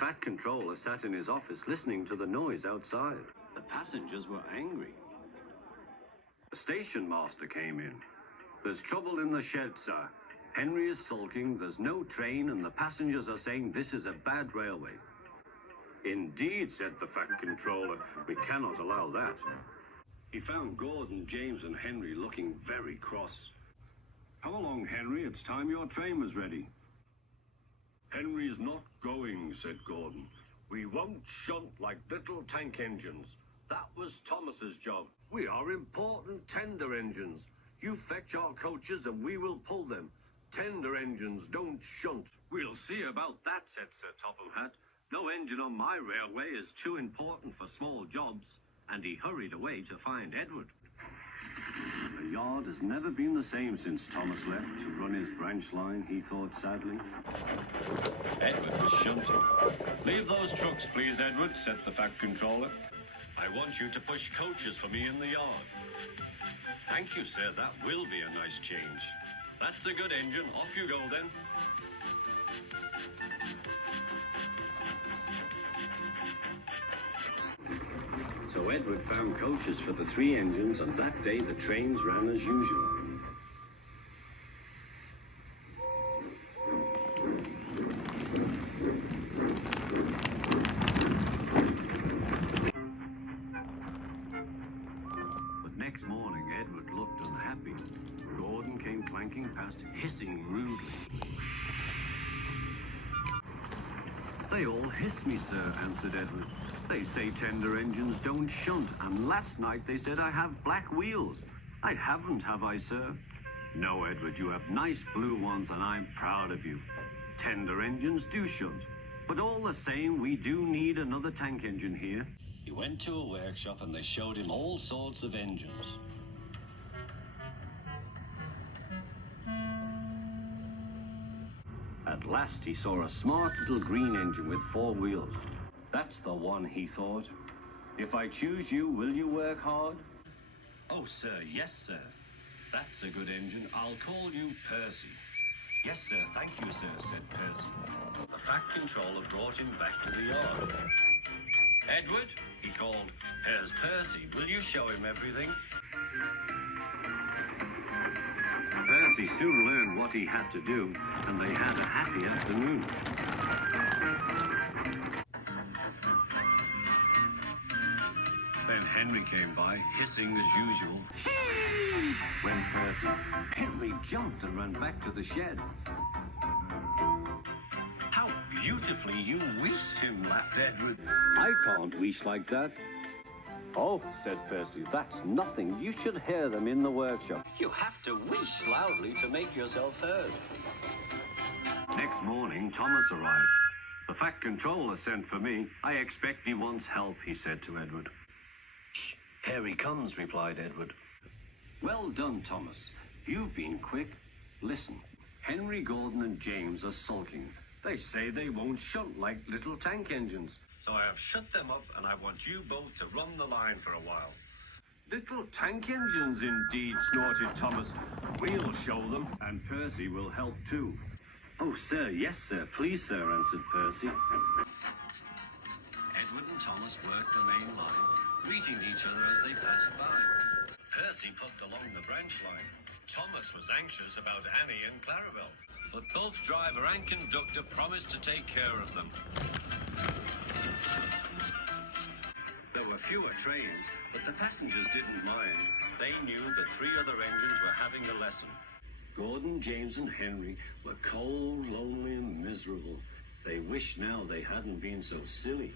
fat controller sat in his office listening to the noise outside. The passengers were angry. The station master came in. There's trouble in the shed, sir. Henry is sulking, there's no train, and the passengers are saying this is a bad railway. Indeed, said the fat controller, we cannot allow that. He found Gordon, James, and Henry looking very cross. Come along, Henry, it's time your train was ready. Henry's not going, said Gordon. We won't shunt like little tank engines. That was Thomas's job. We are important tender engines. You fetch our coaches and we will pull them. Tender engines don't shunt. We'll see about that, said Sir Topham Hatt. No engine on my railway is too important for small jobs. And he hurried away to find Edward. The yard has never been the same since Thomas left to run his branch line, he thought sadly. Edward was shunting. Leave those trucks, please, Edward, said the fat controller. I want you to push coaches for me in the yard. Thank you, sir, that will be a nice change. That's a good engine. Off you go, then. So Edward found coaches for the 3 engines, and that day the trains ran as usual. But next morning, Edward looked unhappy. Gordon came clanking past, hissing rudely. They all hiss me, sir, answered Edward. They say tender engines don't shunt, and last night they said I have black wheels. I haven't, have I, sir? No, Edward, you have nice blue ones, and I'm proud of you. Tender engines do shunt, but all the same, we do need another tank engine here. He went to a workshop, and they showed him all sorts of engines. At last, he saw a smart little green engine with 4 wheels. That's the one, he thought. If I choose you, will you work hard? Oh, sir, yes, sir. That's a good engine. I'll call you Percy. Yes, sir, thank you, sir, said Percy. The fat controller brought him back to the yard. Edward, he called, here's Percy. Will you show him everything? Percy soon learned what he had to do, and they had a happy afternoon. Then Henry came by, hissing as usual. Went Percy. Henry jumped and ran back to the shed. How beautifully you wheezed him, laughed Edward. I can't wheeze like that. Oh, said Percy, that's nothing. You should hear them in the workshop. You have to wheeze loudly to make yourself heard. Next morning, Thomas arrived. The fat controller sent for me. I expect he wants help, he said to Edward. Shh, here he comes, replied Edward. Well done, Thomas. You've been quick. Listen, Henry, Gordon, and James are sulking. They say they won't shunt like little tank engines. So I have shut them up, and I want you both to run the line for a while. Little tank engines, indeed, snorted Thomas. We'll show them, and Percy will help too. Oh, sir, yes, sir, please, sir, answered Percy. Edward and Thomas worked the main line, greeting each other as they passed by. Percy puffed along the branch line. Thomas was anxious about Annie and Clarabelle, but both driver and conductor promised to take care of them. There were fewer trains, but the passengers didn't mind. They knew the 3 other engines were having a lesson. Gordon, James, and Henry were cold, lonely, and miserable. They wished now they hadn't been so silly.